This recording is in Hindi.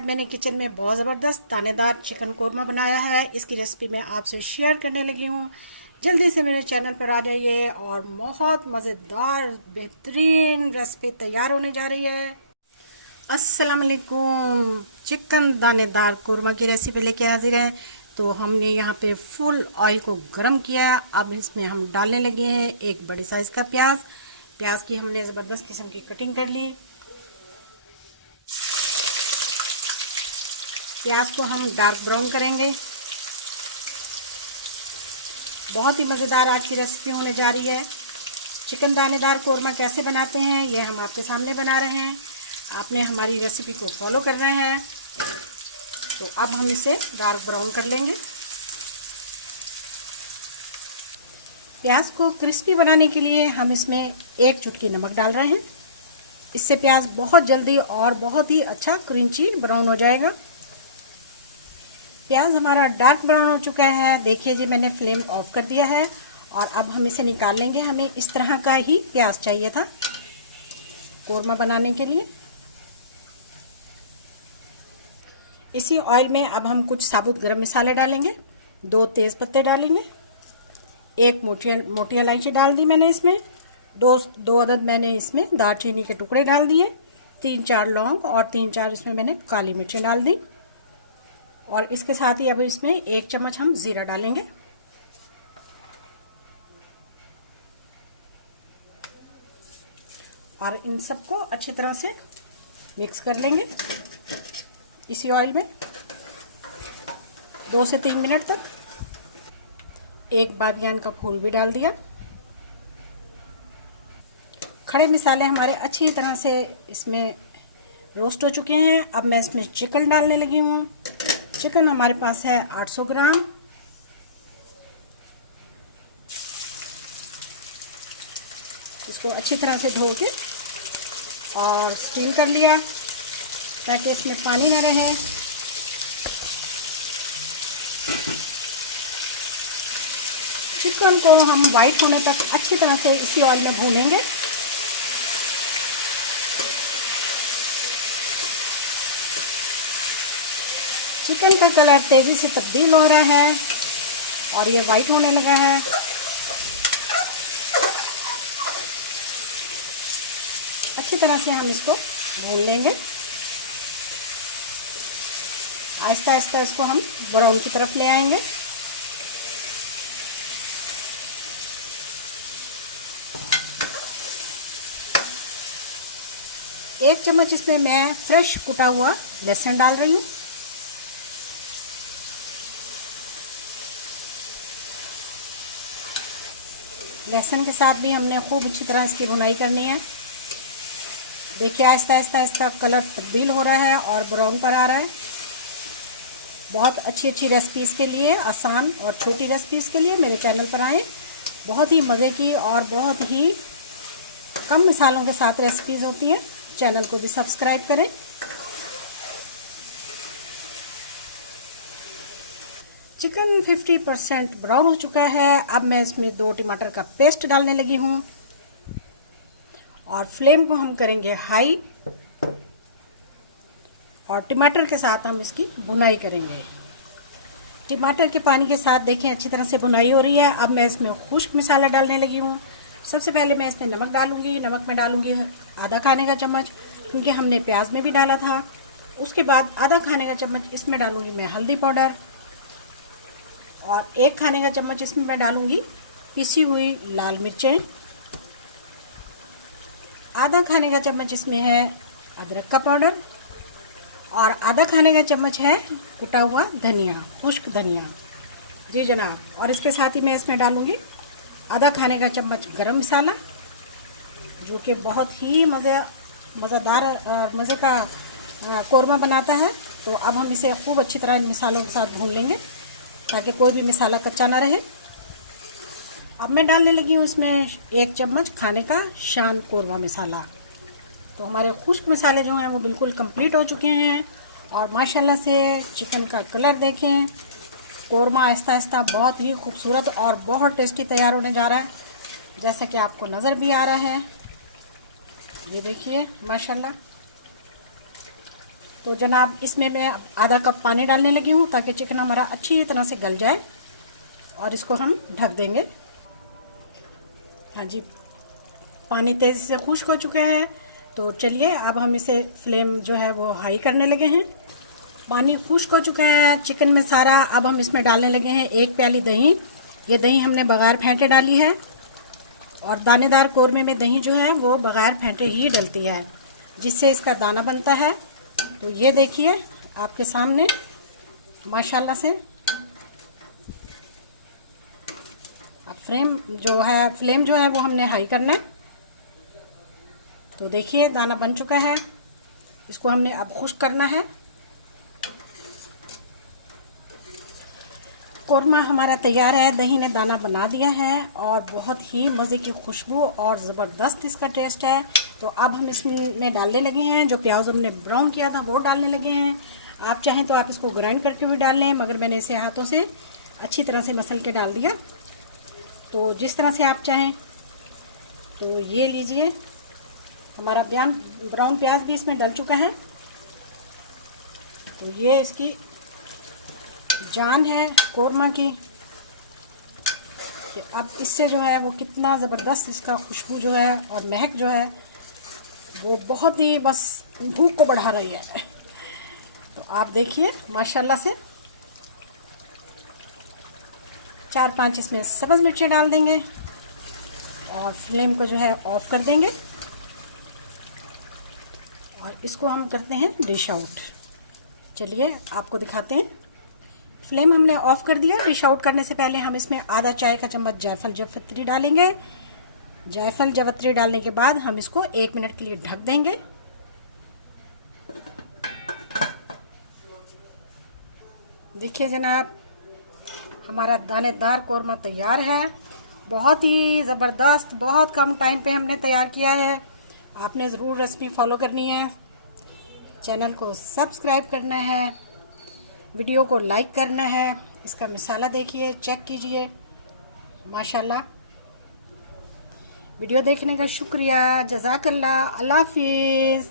आज मैंने किचन में बहुत ज़बरदस्त दानेदार चिकन कोरमा बनाया है। इसकी रेसिपी मैं आपसे शेयर करने लगी हूँ। जल्दी से मेरे चैनल पर आ जाइए और बहुत मज़ेदार बेहतरीन रेसिपी तैयार होने जा रही है। अस्सलाम वालेकुम। चिकन दानेदार कोरमा की रेसिपी लेके हाजिर है। तो हमने यहाँ पे फुल ऑयल को गरम किया। अब इसमें हम डालने लगे हैं एक बड़े साइज़ का प्याज की हमने ज़बरदस्त किस्म की कटिंग कर ली। प्याज को हम डार्क ब्राउन करेंगे। बहुत ही मज़ेदार आज की रेसिपी होने जा रही है। चिकन दानेदार कोरमा कैसे बनाते हैं ये हम आपके सामने बना रहे हैं। आपने हमारी रेसिपी को फॉलो करना है। तो अब हम इसे डार्क ब्राउन कर लेंगे। प्याज को क्रिस्पी बनाने के लिए हम इसमें एक चुटकी नमक डाल रहे हैं। इससे प्याज बहुत जल्दी और बहुत ही अच्छा क्रंची ब्राउन हो जाएगा। प्याज हमारा डार्क ब्राउन हो चुका है। देखिए जी, मैंने फ्लेम ऑफ कर दिया है और अब हम इसे निकाल लेंगे। हमें इस तरह का ही प्याज चाहिए था कोरमा बनाने के लिए। इसी ऑयल में अब हम कुछ साबुत गरम मसाले डालेंगे। 2 तेज पत्ते डालेंगे। एक मोटी इलायची डाल दी मैंने इसमें। दो अदद मैंने इसमें दालचीनी के टुकड़े डाल दिए। 3-4 लौंग और 3-4 इसमें मैंने काली मिर्चें डाल दी। और इसके साथ ही अब इसमें 1 चम्मच हम जीरा डालेंगे। और इन सबको अच्छी तरह से मिक्स कर लेंगे इसी ऑयल में 2 से 3 मिनट तक। एक बादियान का फूल भी डाल दिया। खड़े मसाले हमारे अच्छी तरह से इसमें रोस्ट हो चुके हैं। अब मैं इसमें चिकन डालने लगी हूँ। चिकन हमारे पास है 800 ग्राम। इसको अच्छी तरह से धो के और स्टीम कर लिया ताकि इसमें पानी ना रहे। चिकन को हम वाइट होने तक अच्छी तरह से इसी ऑयल में भूनेंगे। चिकन का कलर तेज़ी से तब्दील हो रहा है और ये वाइट होने लगा है। अच्छी तरह से हम इसको भून लेंगे। आहिस्ता आहिस्ता इसको हम ब्राउन की तरफ ले आएंगे। एक चम्मच इसमें मैं फ्रेश कुटा हुआ लहसुन डाल रही हूँ। लहसुन के साथ भी हमने खूब अच्छी तरह इसकी भुनाई करनी है। देखिए आहिस्ता आहिस्ता इसका कलर तब्दील हो रहा है और ब्राउन पर आ रहा है। बहुत अच्छी रेसिपीज़ के लिए, आसान और छोटी रेसिपीज़ के लिए मेरे चैनल पर आएँ। बहुत ही मज़े की और बहुत ही कम मसालों के साथ रेसिपीज़ होती हैं। चैनल को भी सब्सक्राइब करें। चिकन 50% ब्राउन हो चुका है। अब मैं इसमें 2 टमाटर का पेस्ट डालने लगी हूँ और फ्लेम को हम करेंगे हाई और टमाटर के साथ हम इसकी भुनाई करेंगे। टमाटर के पानी के साथ देखें अच्छी तरह से भुनाई हो रही है। अब मैं इसमें खुश्क मसाला डालने लगी हूँ। सबसे पहले मैं इसमें नमक डालूंगी। नमक में डालूंगी आधा खाने का चम्मच, क्योंकि हमने प्याज में भी डाला था। उसके बाद आधा खाने का चम्मच इसमें डालूंगी मैं हल्दी पाउडर और 1 खाने का चम्मच इसमें मैं डालूंगी पिसी हुई लाल मिर्चें। आधा खाने का चम्मच इसमें है अदरक का पाउडर और आधा खाने का चम्मच है कुटा हुआ धनिया, खुश्क धनिया। जी जनाब। और इसके साथ ही मैं इसमें डालूंगी आधा खाने का चम्मच गरम मसाला, जो कि बहुत ही मज़ेदार मज़े का कोरमा बनाता है। तो अब हम इसे खूब अच्छी तरह इन मसालों के साथ भून लेंगे ताकि कोई भी मसाला कच्चा ना रहे। अब मैं डालने लगी हूँ इसमें 1 चम्मच खाने का शान कोरमा मसाला। तो हमारे खुश्क मसाले जो हैं वो बिल्कुल कंप्लीट हो चुके हैं और माशाल्लाह से चिकन का कलर देखें। कोरमा आहिस्ता आहिस्ता बहुत ही खूबसूरत और बहुत टेस्टी तैयार होने जा रहा है, जैसा कि आपको नज़र भी आ रहा है। ये देखिए माशाल्लाह। तो जनाब इसमें मैं आधा कप पानी डालने लगी हूँ ताकि चिकन हमारा अच्छी तरह से गल जाए, और इसको हम ढक देंगे। हाँ जी, पानी तेज़ी से खुश्क हो चुके हैं, तो चलिए अब हम इसे फ्लेम जो है वो हाई करने लगे हैं। पानी खुश्क हो चुका है चिकन में सारा। अब हम इसमें डालने लगे हैं 1 प्याली दही। ये दही हमने बगैर फेंटे डाली है, और दानेदार कोरमे में दही जो है वो बगैर फेंटे ही डलती है, जिससे इसका दाना बनता है। तो ये देखिए आपके सामने माशाल्लाह से। अब फ्लेम जो है वो हमने हाई करना है। तो देखिए दाना बन चुका है, इसको हमने अब खुश्क करना है। कोरमा हमारा तैयार है, दही ने दाना बना दिया है, और बहुत ही मज़े की खुशबू और ज़बरदस्त इसका टेस्ट है। तो अब हम इसमें डालने लगे हैं जो प्याज हमने ब्राउन किया था वो डालने लगे हैं। आप चाहें तो आप इसको ग्राइंड करके भी डाल लें, मगर मैंने इसे हाथों से अच्छी तरह से मसल के डाल दिया। तो जिस तरह से आप चाहें। तो ये लीजिए, हमारा ब्राउन प्याज भी इसमें डल चुका है। तो ये इसकी जान है कोरमा की, कि अब इससे जो है वो कितना ज़बरदस्त इसका खुशबू जो है और महक जो है वो बहुत ही बस भूख को बढ़ा रही है। तो आप देखिए माशाल्लाह से। 4-5 इसमें सब्ज़ मिर्चें डाल देंगे, और फ्लेम को जो है ऑफ कर देंगे, और इसको हम करते हैं डिश आउट। चलिए आपको दिखाते हैं। फ्लेम हमने ऑफ कर दिया। डिश आउट करने से पहले हम इसमें आधा चाय का चम्मच जायफल जावित्री डालेंगे। जायफल जावित्री डालने के बाद हम इसको 1 मिनट के लिए ढक देंगे। देखिए जनाब, हमारा दानेदार कोरमा तैयार है। बहुत ही ज़बरदस्त, बहुत कम टाइम पे हमने तैयार किया है। आपने ज़रूर रेसिपी फॉलो करनी है, चैनल को सब्सक्राइब करना है, वीडियो को लाइक करना है। इसका मसाला देखिए, चेक कीजिए माशाल्लाह। वीडियो देखने का शुक्रिया, जज़ाकल्लाह, अल्लाह हाफिज़।